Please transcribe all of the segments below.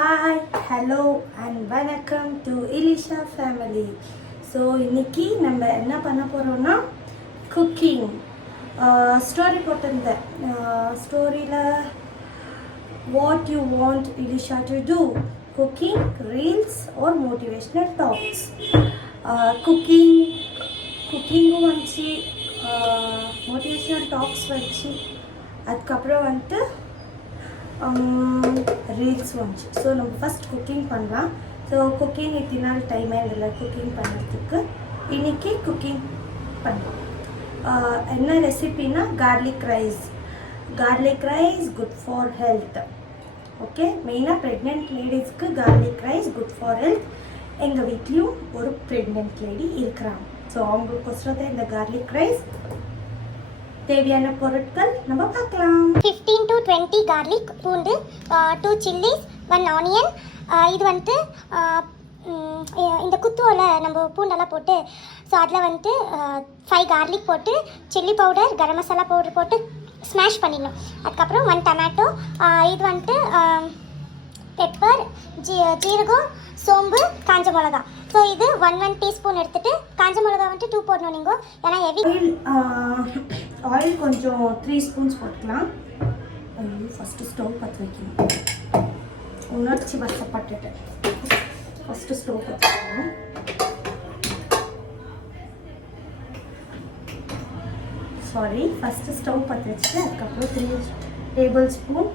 Hi, hello and welcome to Elisha family. So இன்னைக்கு நம்ம என்ன பண்ண போறோம்னா cooking story போட்டிருந்தேன். ஸ்டோரியில் what you want Elisha to do, cooking, reels or motivational talks. குக்கிங்கும் வந்துச்சு, motivational talks வந்துச்சு, அதுக்கப்புறம் வந்துட்டு ரீல்ஸ் வந்துச்சு. ஸோ நம்ம ஃபஸ்ட் குக்கிங் பண்ணலாம். ஸோ குக்கிங் இத்தனை நாள் டைமே இல்லை குக்கிங் பண்ணுறதுக்கு. இன்றைக்கி குக்கிங் பண்ணலாம். என்ன ரெசிபின்னா garlic rice good for health. Okay, மெயினாக ப்ரெக்னென்ட் லேடிஸ்க்கு garlic rice good for health. எங்கள் வீட்லேயும் ஒரு ப்ரெக்னென்ட் லேடி இருக்கிறாங்க. ஸோ அவங்களுக்கோசரம் தான் இந்த கார்லிக் ரைஸ். தேவையான பொருட்கள் நம்ம பார்க்கலாம். 15 to 20 garlic பூண்டு, 2 chillies, 1 onion. இது வந்துட்டு இந்த குத்துவோல நம்ம பூண்டெல்லாம் போட்டு, ஸோ அதில் வந்துட்டு 5 garlic போட்டு chilli powder, garam masala powder போட்டு ஸ்மாஷ் பண்ணிடணும். அதுக்கப்புறம் 1 டொமேட்டோ, இது வந்துட்டு பெப்பர், ஜீரகம், சோம்பு, காஞ்ச மிளகா. ஸோ இது 1 டீஸ்பூன் எடுத்துகிட்டு காஞ்ச மிளகா வந்துட்டு 2 போடணும் நீங்கள், ஏன்னா ஹெவி. ஆயில் கொஞ்சம் 3 ஸ்பூன்ஸ் போட்டுக்கலாம். ஃபஸ்ட்டு ஸ்டவ் பற்ற வைக்கணும். உணர்ச்சி வசப்பட்டுட்டு ஃபஸ்ட்டு ஸ்டவ் பற்றிக்கணும். ஃபஸ்ட்டு ஸ்டவ் பற்ற வச்சுட்டு அதுக்கப்புறம் 3 டேபிள் ஸ்பூன்.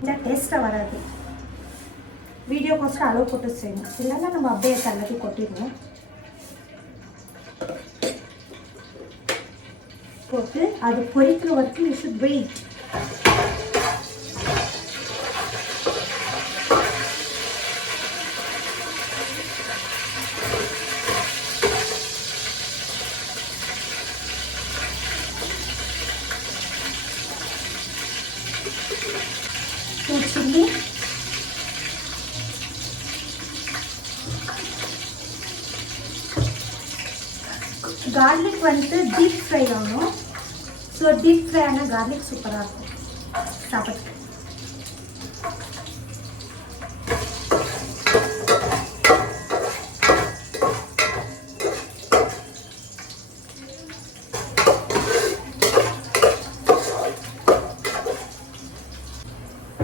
இந்த டேஸ்ட்டாக வராது, வீடியோ கோஸ்ட்டு அளவு போட்டு செய்யணும், இல்லைன்னா நம்ம அப்படியே எல்லாத்தையும் கொட்டிடுவோம். போட்டு அது பொரிக்கிற வரைக்கும் you should wait. Chilli, garlic வந்துட்டு டீப் ஃப்ரை ஆகணும். ஸோ டீப் ஃப்ரை ஆனால் கார்லிக் சூப்பராக இருக்கும் சாப்பிட்டு.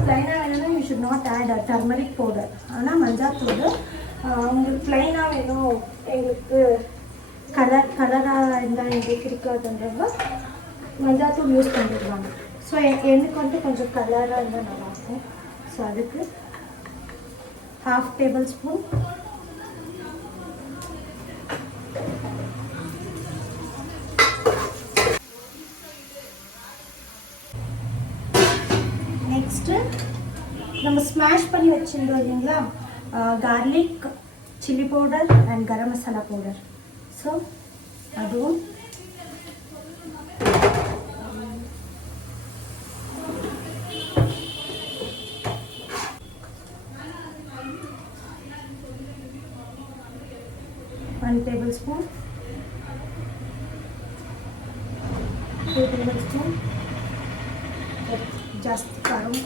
ப்ளைனாக வேணும்னா you should not add turmeric powder. ஆனால் மஞ்சாத்தூள் உங்களுக்கு ப்ளைனாக வேணும், எங்களுக்கு கலராக இருந்தால் எங்களுக்கு இருக்காதுன்றவங்க மஞ்சாத்தூள் யூஸ் பண்ணிடுவாங்க. ஸோ எனக்கு வந்து கொஞ்சம் கலராக இருந்தால் நல்லாயிருக்கும். ஸோ அதுக்கு 1/2 டேபிள் ஸ்பூன். நெக்ஸ்ட்டு நம்ம ஸ்மாஷ் பண்ணி வச்சுருந்தோம் இல்லைங்களா, garlic, chilli powder and garam masala powder. So அதுவும் one tablespoon, 2 tablespoon. जास्त काढून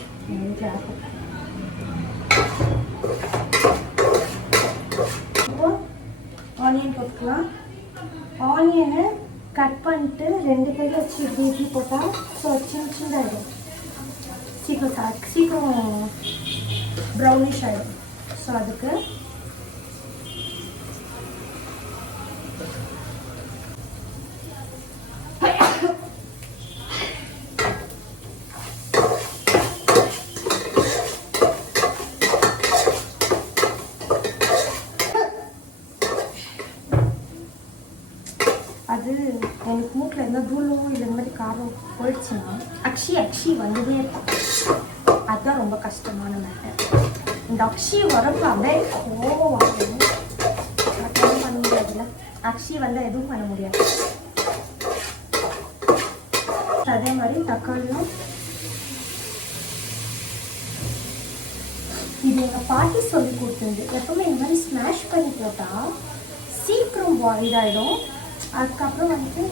ஆனியன் போட்டுக்கலாம். ஆனியனை கட் பண்ணிட்டு 2 கையில் வச்சு இப்படி போட்டால் ஸோ சின்னதாகிடும், சீக்கிரம் ப்ரௌனிஷ் ஆகிடும். ஸோ அதுக்கு அது எனக்கு மூக்கில் இருந்தால் தூளும் இல்லை இந்த மாதிரி காரம் போயிடுச்சுன்னா அக்ஷி வந்ததே இருக்கும். அதுதான் ரொம்ப கஷ்டமான மேட்டர். இந்த அக்ஷி வரப்போ அப்படியே கோவம் வாங்கணும், எதுவும் பண்ண முடியாதுல்ல. அக்ஷி வந்தால் எதுவும் பண்ண முடியாது. அதே மாதிரி தக்காளியும் இது எங்கள் பாட்டி சொல்லி கொடுத்தது. எப்பவுமே இந்த மாதிரி ஸ்மாஷ் பண்ணி போட்டால் சீக்கிரம் பாயில் ஆகிடும். அதுக்கப்புறம் வந்துட்டு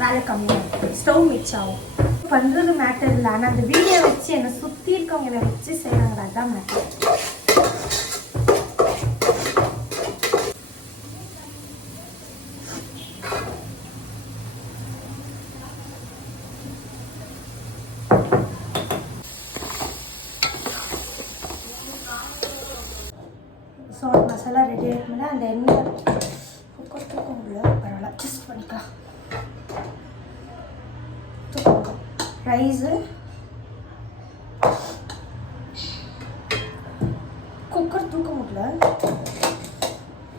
வேலை கம்மியாகும், ஸ்டவ் மிக்ஸ் ஆகும். பண்ணுறது மேட்டர் இல்லை, ஆனால் அந்த வீடியோ வச்சு என்னை சுற்றி இருக்கவங்க என்னை வச்சு செய்கிறாங்க, அதுதான் மேட்டர். ஸோ மசாலா ரெடி ஆகிட்டுனா அந்த எண்ணெய் குக்கர் தூக்க முடியல, பரவாயில்ல அட்ஜஸ்ட் பண்ணிக்கலாம். தூக்கம் ரைஸு குக்கர் தூக்க முடியல,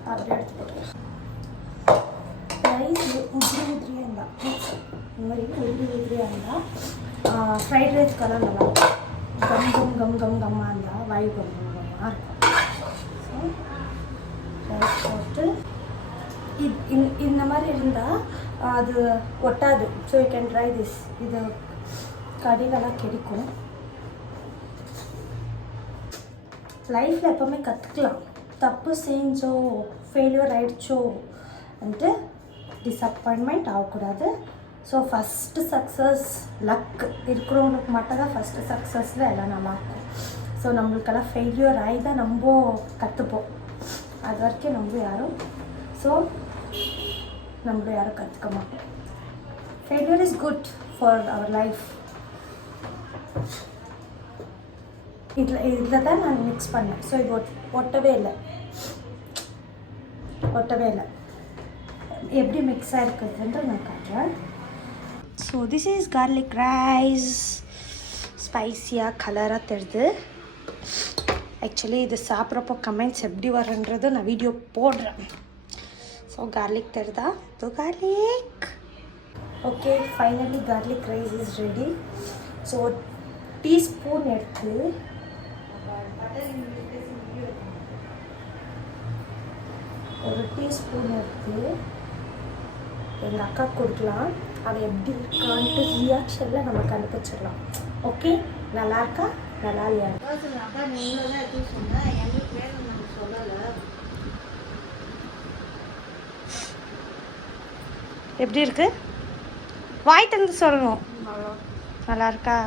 அப்படியே எடுத்து போட்டுக்கலாம். ரைஸ் உதிரியாக இருந்தால் இந்த மாதிரி உதிரியாக இருந்தால் ஃப்ரைட் ரைஸ்க்கெல்லாம் நல்லா கம் கம் கம் கம் கம்மாக இருந்தால் வாயு கம் கம் கம்மாக இருக்கும். ரைஸ் போட்டு இந்த மாதிரி இருந்தால் அது ஒட்டாது. So you can try this. இது கடிகளெல்லாம் கிடைக்கும். லைஃப்பில் எப்போவுமே கற்றுக்கலாம். தப்பு செஞ்சோ ஃபெயிலியர் ஆகிடுச்சோ வந்துட்டு டிஸப்பாயின்மெண்ட் ஆகக்கூடாது. ஸோ ஃபஸ்ட்டு சக்ஸஸ் லக் இருக்கிறவங்களுக்கு மட்டும் தான் ஃபஸ்ட்டு சக்ஸஸில் எல்லாம் நல்லாயிருக்கும். ஸோ நம்மளுக்கெல்லாம் ஃபெயிலியர் ஆகி தான் நம்ம கற்றுப்போம். அது வரைக்கும் நம்ம யாரும் கற்றுக்க மாட்டோம். Failure is good for our life. இதில் தான் நான் மிக்ஸ் பண்ணேன். ஸோ இது ஒட்டவே இல்லை. எப்படி மிக்ஸ் ஆகிருக்குதுன்ற நான் காட்டுறேன். So this is garlic rice. ஸ்பைஸியாக கலராக தெரியுது. ஆக்சுவலி இது சாப்பிட்றப்போ கமெண்ட்ஸ் எப்படி வரன்றது நான் வீடியோ போடுறேன். ஸோ கார்லிக் தெரியுதா? So garlic okay, finally garlic rice is ready. So teaspoon எடுத்து எங்கள் அக்கா கொடுக்கலாம். அதை எப்படி இருக்கான்ட்டு ரியாக்ஷனில் நம்ம கண்டுபிடிச்சிடலாம். ஓகே, நல்லா இருக்கா நல்லா இல்லையா? எப்படி இருக்கு? வாய் தந்து சொல்லணும். நல்லா இருக்கா?